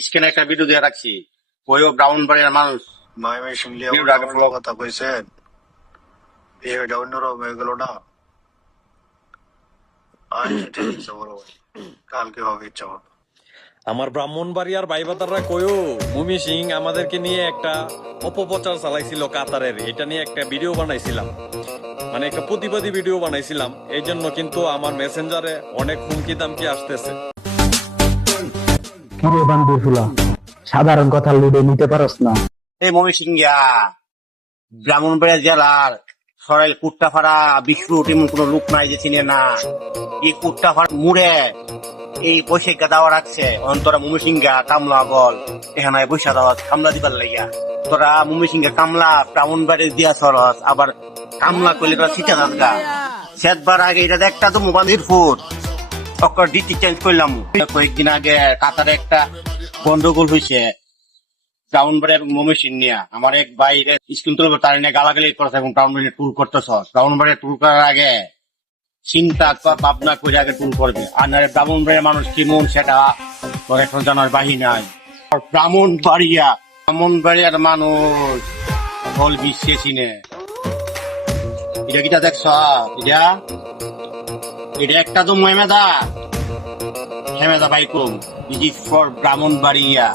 স্ক্রিনে একটা ভিডিও দিয়ে রাখছি, ওইও ব্রাউন বাড়ির মানুষ। ময়মনসিংহে ভিডিওটা আগে follow- কথা কইছেন, বিষয়টা অন্যরকম হয়ে গেল না। আজ ঠিক আছে বড় ভাই, কালকে হবে ইচ্ছা মতো। আমার ব্রাহ্মণবাড়িয়ার ভাইবাতাররা কয়ও মুমি সিং আমাদেরকে নিয়ে একটা অপপ্রচার চালাইছিল কাতারের, এটা নিয়ে একটা ভিডিও বানাইছিলাম, মানে একটা প্রতিবাদী ভিডিও বানাইছিলাম। এই জন্য কিন্তু আমার মেসেঞ্জারে অনেক হুমকি দামকি আসতেছে। কিরে বান্ধব ফুলা, সাধারণ কথা লুডে নিতে পারস না? এই ময়মনসিংহা ব্রাহ্মণবাড়িয়া জেলার সরাইল কুট্টাপাড়া বিষ্ণু এমন কোন লোক নাই যে চিনে না। এই কুট্টাপাড়া মুড়ে এই বৈশাখা দেওয়া রাখছে অন্তরা ময়মনসিংহা কামলা বল এখানে বৈশা দেওয়া কামলা দিবার লাগিয়া। তোরা ময়মনসিংহা কামলা ব্রাহ্মণবাড়ি দিয়া সরস, আবার কামলা করলে তোরা ছিটা গা সেতবার আগে এটা একটা তো মোবাইলের ফুট চক্কর ডিটি চেঞ্জ করলাম। কয়েকদিন আগে কাতারে একটা গন্ডগোল হয়েছে ব্রাউনবাড়ি এবং ময়মনসিংহ নিয়ে। আমার এক ভাই স্কুল তুলবে তার নিয়ে গালাগালি করছে এবং ব্রাউনবাড়ি ট্যুর করতেছ। ব্রাউনবাড়ি ট্যুর করার আগে চিন্তা ভাবনা করে আগে ট্যুর করবে। আর না ব্রাহ্মণবাড়িয়ার মানুষ কি মন সেটা তোর এখন জানার বাহি নাই। ব্রাহ্মণবাড়িয়ার মানুষ হল বিশ্বে চিনে। এটা কিটা দেখছ? এটা একটা তো হেমেদা বাইকুম, দিস ইজ ফর ব্রাহ্মণবাড়িয়া।